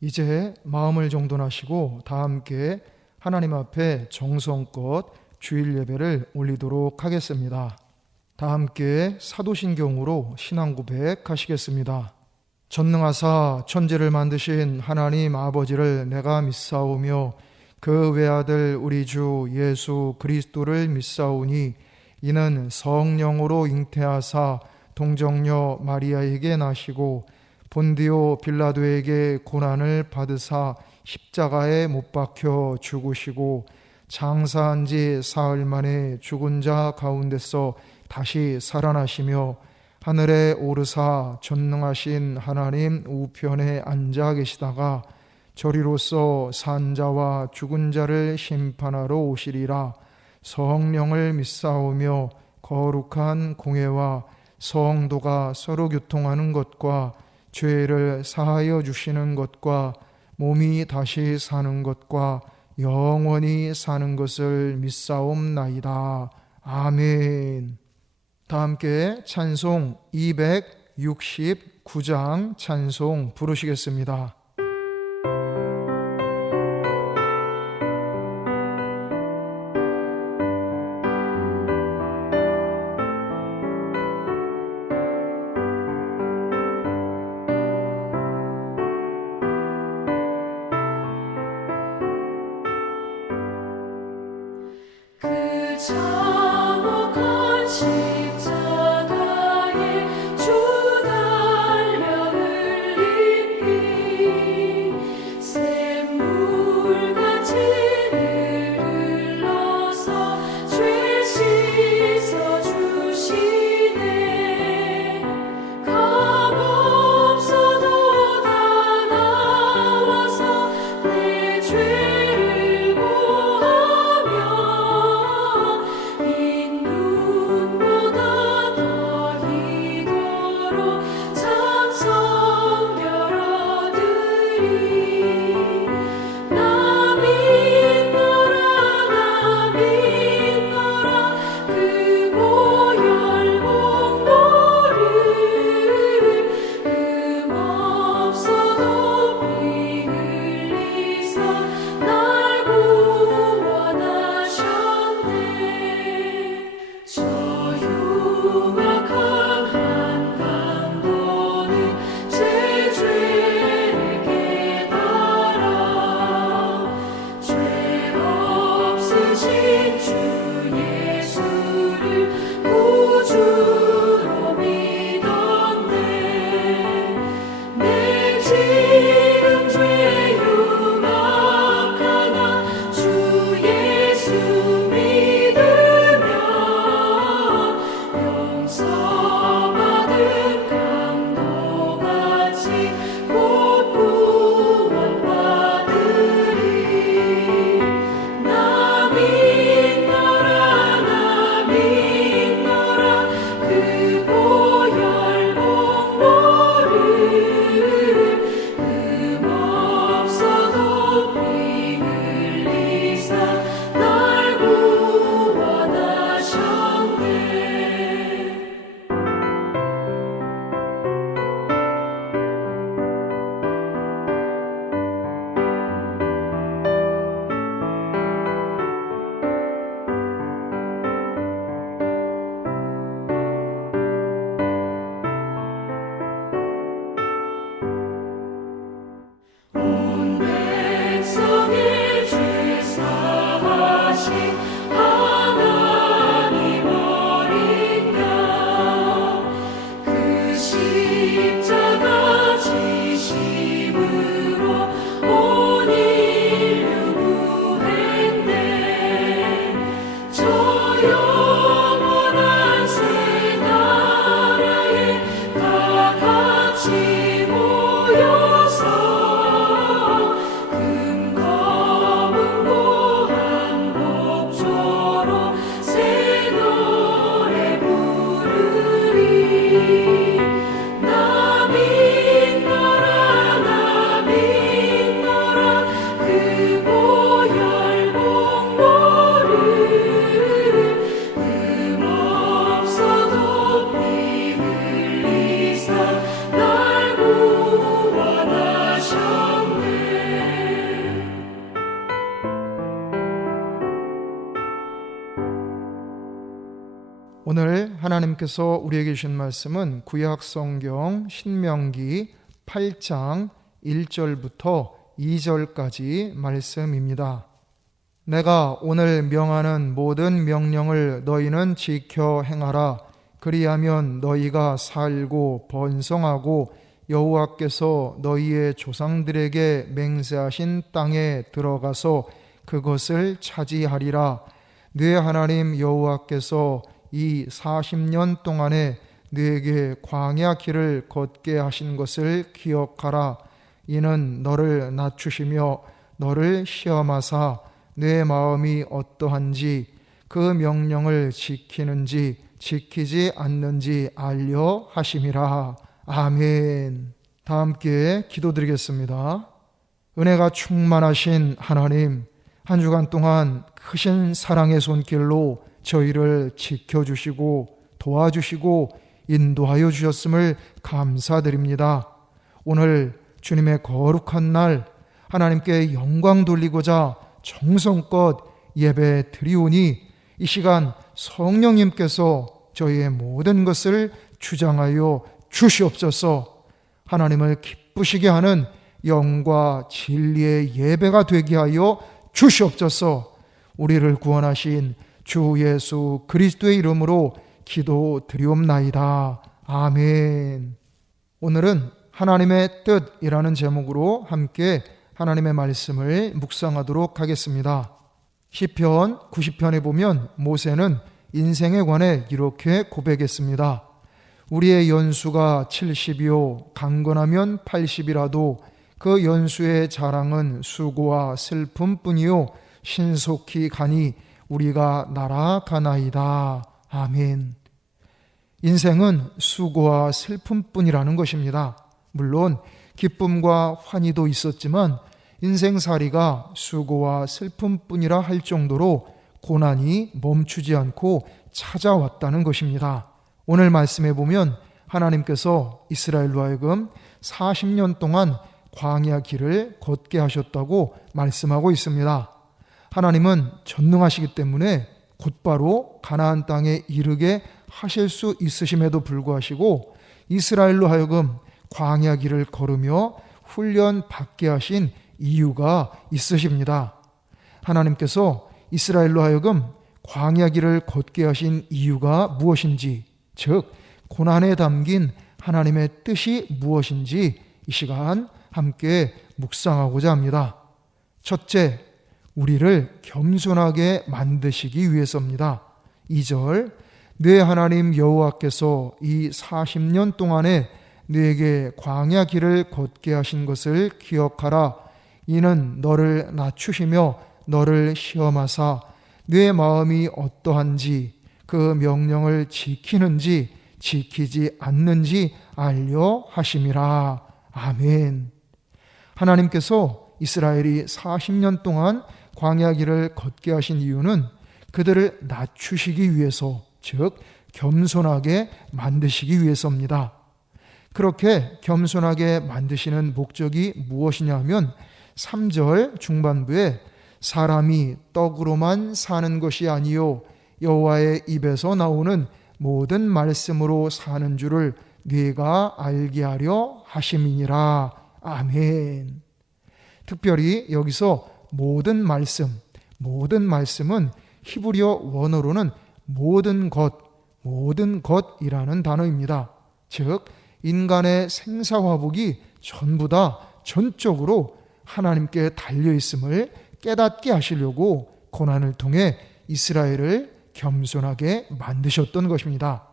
이제 마음을 정돈하시고 다 함께 하나님 앞에 정성껏 주일 예배를 올리도록 하겠습니다. 다 함께 사도신경으로 신앙 고백하시겠습니다. 전능하사 천지를 만드신 하나님 아버지를 내가 믿사오며 그 외아들 우리 주 예수 그리스도를 믿사오니 이는 성령으로 잉태하사 동정녀 마리아에게 나시고 본디오 빌라도에게 고난을 받으사 십자가에 못 박혀 죽으시고 장사한 지 사흘 만에 죽은 자 가운데서 다시 살아나시며 하늘에 오르사 전능하신 하나님 우편에 앉아 계시다가 저리로서 산 자와 죽은 자를 심판하러 오시리라. 성령을 믿사오며 거룩한 공회와 성도가 서로 교통하는 것과 죄를 사하여 주시는 것과 몸이 다시 사는 것과 영원히 사는 것을 믿사옵나이다. 아멘. 다 함께 찬송 269장 찬송 부르시겠습니다. 참혹한 십자가에 주 단련을 입히 샘물같이 늘 흘러서 죄 씻어주시네. 값없어도 다 나와서 내 죄를 고하며 하나님께서 우리에게 주신 말씀은 구약 성경 신명기 8장 1절부터 2절까지 말씀입니다. 내가 오늘 명하는 모든 명령을 너희는 지켜 행하라. 그리하면 너희가 살고 번성하고 여호와께서 너희의 조상들에게 맹세하신 땅에 들어가서 그것을 차지하리라. 네 하나님 여호와께서 이 40년 동안에 네게 광야 길을 걷게 하신 것을 기억하라. 이는 너를 낮추시며 너를 시험하사 내 마음이 어떠한지 그 명령을 지키는지 지키지 않는지 알려 하심이라. 아멘. 다 함께 기도드리겠습니다. 은혜가 충만하신 하나님, 한 주간 동안 크신 사랑의 손길로 저희를 지켜주시고 도와주시고 인도하여 주셨음을 감사드립니다. 오늘 주님의 거룩한 날 하나님께 영광 돌리고자 정성껏 예배 드리오니 이 시간 성령님께서 저희의 모든 것을 주장하여 주시옵소서. 하나님을 기쁘시게 하는 영과 진리의 예배가 되게 하여 주시옵소서. 우리를 구원하신 주 예수 그리스도의 이름으로 기도드리옵나이다. 아멘. 오늘은 하나님의 뜻이라는 제목으로 함께 하나님의 말씀을 묵상하도록 하겠습니다. 시편 90편에 보면 모세는 인생에 관해 이렇게 고백했습니다. 우리의 연수가 70이요 강건하면 80이라도 그 연수의 자랑은 수고와 슬픔뿐이요 신속히 가니 우리가 날아가나이다. 아멘. 인생은 수고와 슬픔뿐이라는 것입니다. 물론 기쁨과 환희도 있었지만 인생살이가 수고와 슬픔뿐이라 할 정도로 고난이 멈추지 않고 찾아왔다는 것입니다. 오늘 말씀에 보면 하나님께서 이스라엘로 하여금 40년 동안 광야 길을 걷게 하셨다고 말씀하고 있습니다. 하나님은 전능하시기 때문에 곧바로 가나안 땅에 이르게 하실 수 있으심에도 불구하고 이스라엘로 하여금 광야 길을 걸으며 훈련 받게 하신 이유가 있으십니다. 하나님께서 이스라엘로 하여금 광야 길을 걷게 하신 이유가 무엇인지, 즉 고난에 담긴 하나님의 뜻이 무엇인지 이 시간 함께 묵상하고자 합니다. 첫째, 우리를 겸손하게 만드시기 위해서입니다. 2절, 네 하나님 여호와께서 이 40년 동안에 네게 광야 길을 걷게 하신 것을 기억하라. 이는 너를 낮추시며 너를 시험하사 네 마음이 어떠한지 그 명령을 지키는지 지키지 않는지 알려 하심이라. 아멘. 하나님께서 이스라엘이 40년 동안 광야 길을 걷게 하신 이유는 그들을 낮추시기 위해서, 즉 겸손하게 만드시기 위해서입니다. 그렇게 겸손하게 만드시는 목적이 무엇이냐 하면 3절 중반부에 사람이 떡으로만 사는 것이 아니요 여호와의 입에서 나오는 모든 말씀으로 사는 줄을 네가 알게 하려 하심이니라. 아멘. 특별히 여기서 모든 말씀은 히브리어 원어로는 모든 것이라는 단어입니다. 즉 인간의 생사화복이 전부 다 전적으로 하나님께 달려있음을 깨닫게 하시려고 고난을 통해 이스라엘을 겸손하게 만드셨던 것입니다.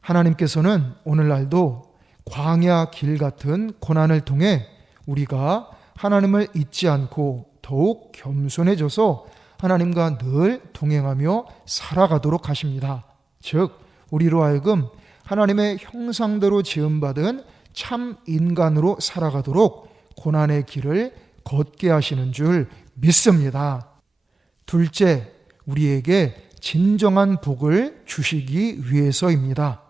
하나님께서는 오늘날도 광야 길 같은 고난을 통해 우리가 하나님을 잊지 않고 더욱 겸손해져서 하나님과 늘 동행하며 살아가도록 하십니다. 즉 우리로 하여금 하나님의 형상대로 지음받은 참 인간으로 살아가도록 고난의 길을 걷게 하시는 줄 믿습니다. 둘째, 우리에게 진정한 복을 주시기 위해서입니다.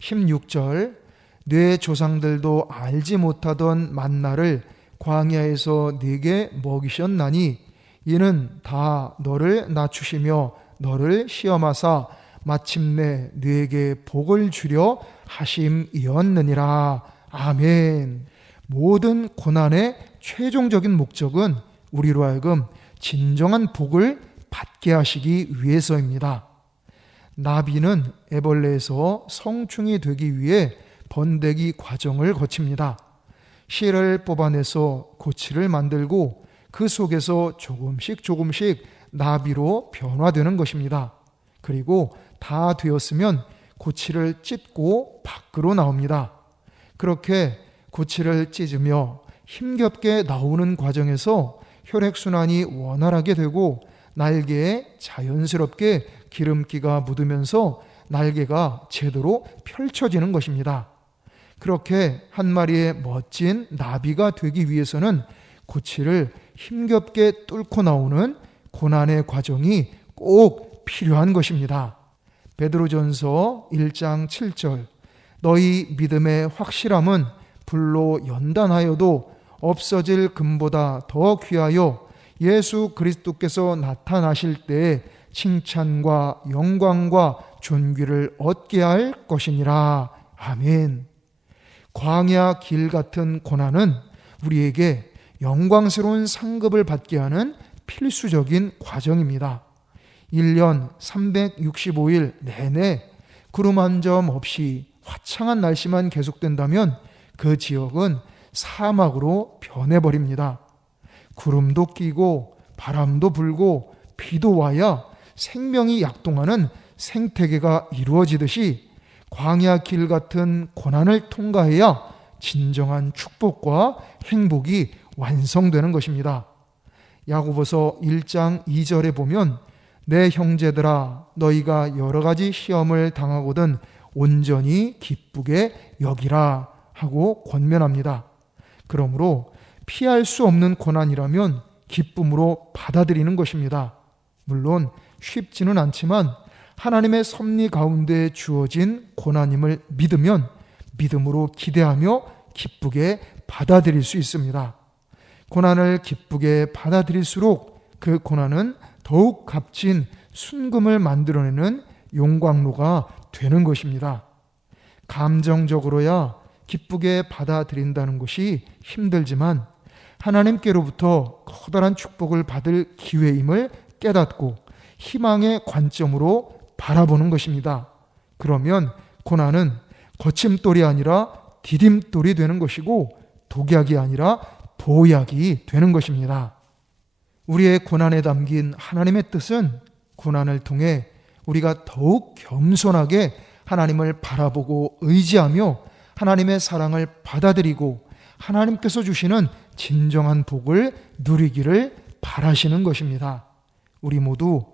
16절, 내 조상들도 알지 못하던 만나를 광야에서 네게 먹이셨나니 이는 다 너를 낮추시며 너를 시험하사 마침내 너에게 복을 주려 하심이었느니라. 아멘. 모든 고난의 최종적인 목적은 우리로 하여금 진정한 복을 받게 하시기 위해서입니다. 나비는 애벌레에서 성충이 되기 위해 번데기 과정을 거칩니다. 실을 뽑아내서 고치를 만들고 그 속에서 조금씩 나비로 변화되는 것입니다. 그리고 다 되었으면 고치를 찢고 밖으로 나옵니다. 그렇게 고치를 찢으며 힘겹게 나오는 과정에서 혈액순환이 원활하게 되고 날개에 자연스럽게 기름기가 묻으면서 날개가 제대로 펼쳐지는 것입니다. 그렇게 한 마리의 멋진 나비가 되기 위해서는 고치를 힘겹게 뚫고 나오는 고난의 과정이 꼭 필요한 것입니다. 베드로전서 1장 7절 너희 믿음의 확실함은 불로 연단하여도 없어질 금보다 더 귀하여 예수 그리스도께서 나타나실 때에 칭찬과 영광과 존귀를 얻게 할 것이니라. 아멘. 광야 길 같은 고난은 우리에게 영광스러운 상급을 받게 하는 필수적인 과정입니다. 1년 365일 내내 구름 한 점 없이 화창한 날씨만 계속된다면 그 지역은 사막으로 변해버립니다. 구름도 끼고 바람도 불고 비도 와야 생명이 약동하는 생태계가 이루어지듯이 광야 길 같은 고난을 통과해야 진정한 축복과 행복이 완성되는 것입니다. 야고보서 1장 2절에 보면 내 형제들아 너희가 여러 가지 시험을 당하거든 온전히 기쁘게 여기라 하고 권면합니다. 그러므로 피할 수 없는 고난이라면 기쁨으로 받아들이는 것입니다. 물론 쉽지는 않지만 하나님의 섭리 가운데 주어진 고난임을 믿으면 믿음으로 기대하며 기쁘게 받아들일 수 있습니다. 고난을 기쁘게 받아들일수록 그 고난은 더욱 값진 순금을 만들어내는 용광로가 되는 것입니다. 감정적으로야 기쁘게 받아들인다는 것이 힘들지만 하나님께로부터 커다란 축복을 받을 기회임을 깨닫고 희망의 관점으로 바라보는 것입니다. 그러면 고난은 거침돌이 아니라 디딤돌이 되는 것이고 독약이 아니라 보약이 되는 것입니다. 우리의 고난에 담긴 하나님의 뜻은 고난을 통해 우리가 더욱 겸손하게 하나님을 바라보고 의지하며 하나님의 사랑을 받아들이고 하나님께서 주시는 진정한 복을 누리기를 바라시는 것입니다. 우리 모두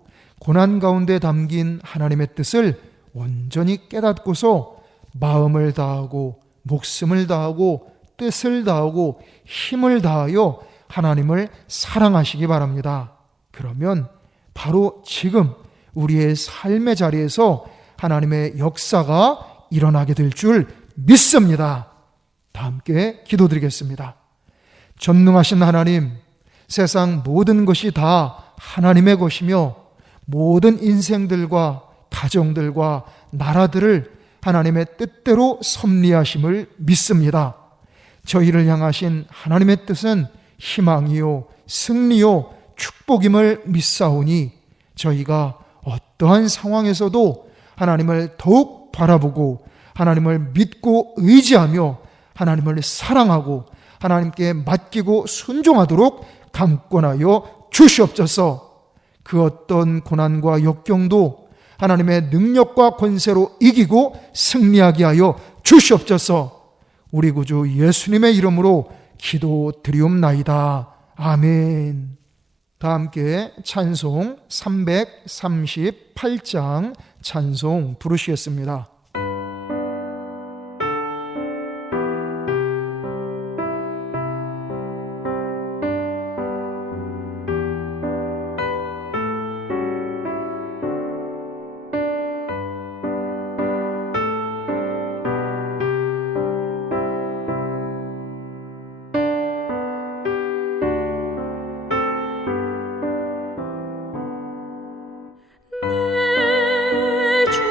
고난 가운데 담긴 하나님의 뜻을 온전히 깨닫고서 마음을 다하고 목숨을 다하고 뜻을 다하고 힘을 다하여 하나님을 사랑하시기 바랍니다. 그러면 바로 지금 우리의 삶의 자리에서 하나님의 역사가 일어나게 될 줄 믿습니다. 다 함께 기도드리겠습니다. 전능하신 하나님, 세상 모든 것이 다 하나님의 것이며 모든 인생들과 가정들과 나라들을 하나님의 뜻대로 섭리하심을 믿습니다. 저희를 향하신 하나님의 뜻은 희망이요 승리요 축복임을 믿사오니 저희가 어떠한 상황에서도 하나님을 더욱 바라보고 하나님을 믿고 의지하며 하나님을 사랑하고 하나님께 맡기고 순종하도록 강권하여 주시옵소서. 그 어떤 고난과 역경도 하나님의 능력과 권세로 이기고 승리하게 하여 주시옵소서. 우리 구주 예수님의 이름으로 기도드리옵나이다. 아멘. 다 함께 찬송 338장 찬송 부르시겠습니다. 내 주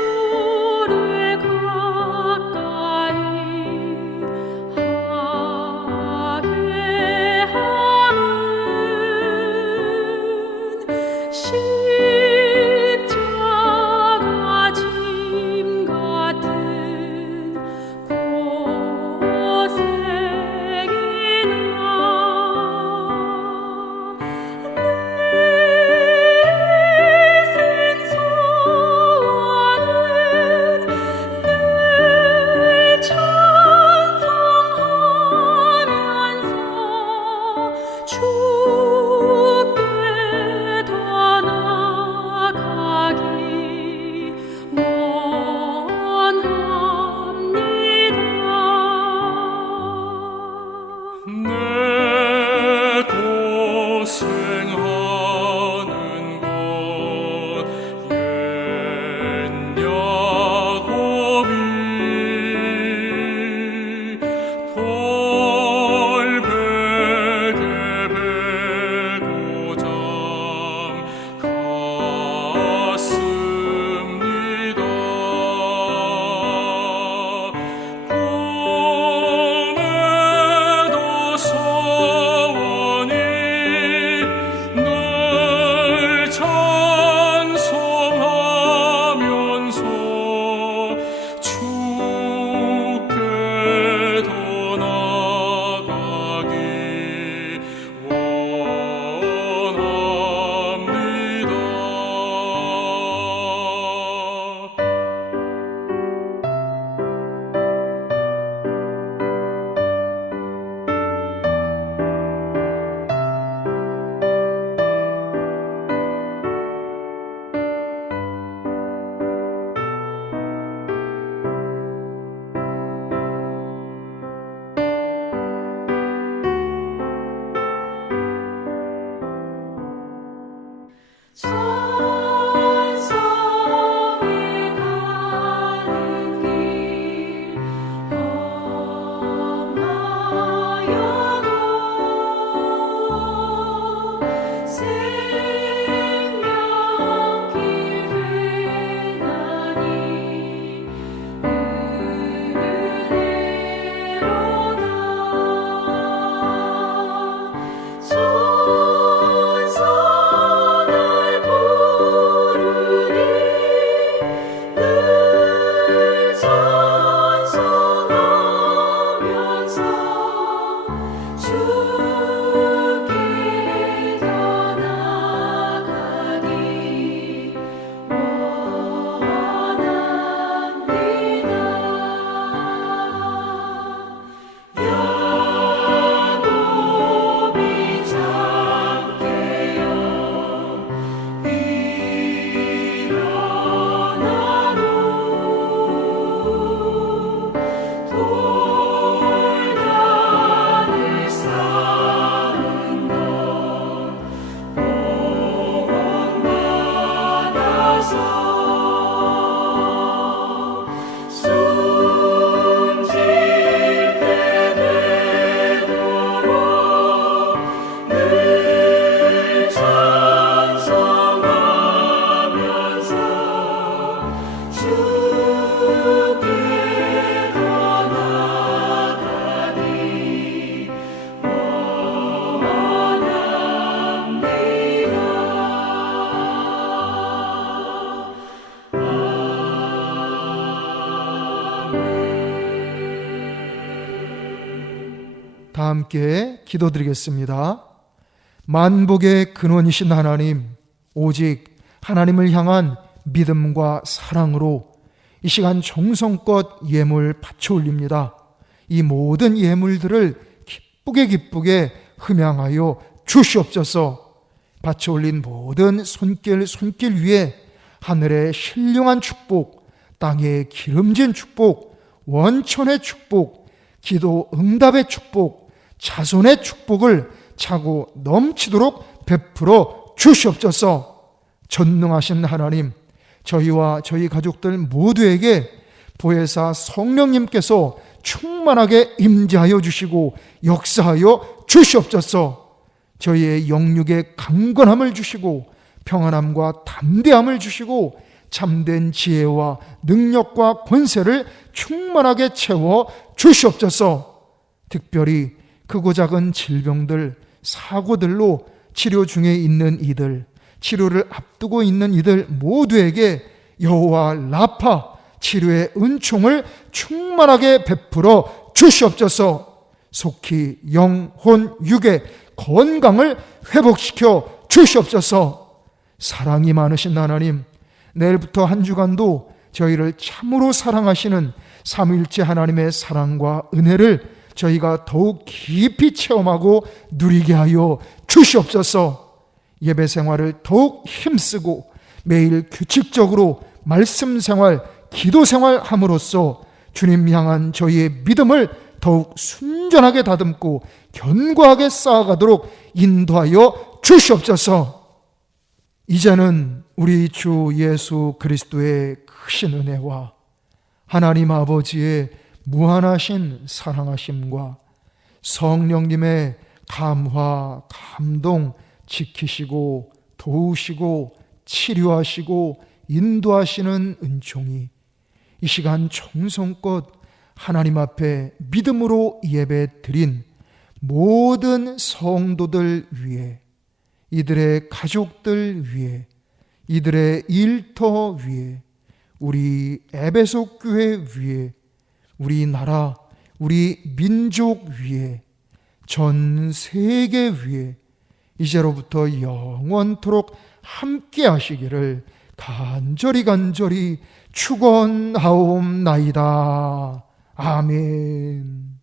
함께 기도드리겠습니다. 만복의 근원이신 하나님, 오직 하나님을 향한 믿음과 사랑으로 이 시간 정성껏 예물 바쳐 올립니다. 이 모든 예물들을 기쁘게 흠양하여 주시옵소서. 바쳐 올린 모든 손길 위에 하늘의 신령한 축복, 땅의 기름진 축복, 원천의 축복, 기도 응답의 축복, 자손의 축복을 차고 넘치도록 베풀어 주시옵소서. 전능하신 하나님, 저희와 저희 가족들 모두에게 보혜사 성령님께서 충만하게 임재하여 주시고 역사하여 주시옵소서. 저희의 영육에 강건함을 주시고 평안함과 담대함을 주시고 참된 지혜와 능력과 권세를 충만하게 채워 주시옵소서. 특별히 크고 작은 질병들, 사고들로 치료 중에 있는 이들, 치료를 앞두고 있는 이들 모두에게 여호와 라파 치료의 은총을 충만하게 베풀어 주시옵소서. 속히 영혼 육의 건강을 회복시켜 주시옵소서. 사랑이 많으신 하나님, 내일부터 한 주간도 저희를 참으로 사랑하시는 삼위일체 하나님의 사랑과 은혜를 저희가 더욱 깊이 체험하고 누리게 하여 주시옵소서. 예배 생활을 더욱 힘쓰고 매일 규칙적으로 말씀 생활, 기도 생활 함으로써 주님 향한 저희의 믿음을 더욱 순전하게 다듬고 견고하게 쌓아가도록 인도하여 주시옵소서. 이제는 우리 주 예수 그리스도의 크신 은혜와 하나님 아버지의 무한하신 사랑하심과 성령님의 감화, 감동, 지키시고 도우시고 치료하시고 인도하시는 은총이 이 시간 정성껏 하나님 앞에 믿음으로 예배 드린 모든 성도들 위해, 이들의 가족들 위해, 이들의 일터 위해, 우리 에베소 교회 위해, 우리나라, 우리 민족 위해, 전 세계 위해 이제로부터 영원토록 함께 하시기를 간절히 축원하옵나이다. 아멘.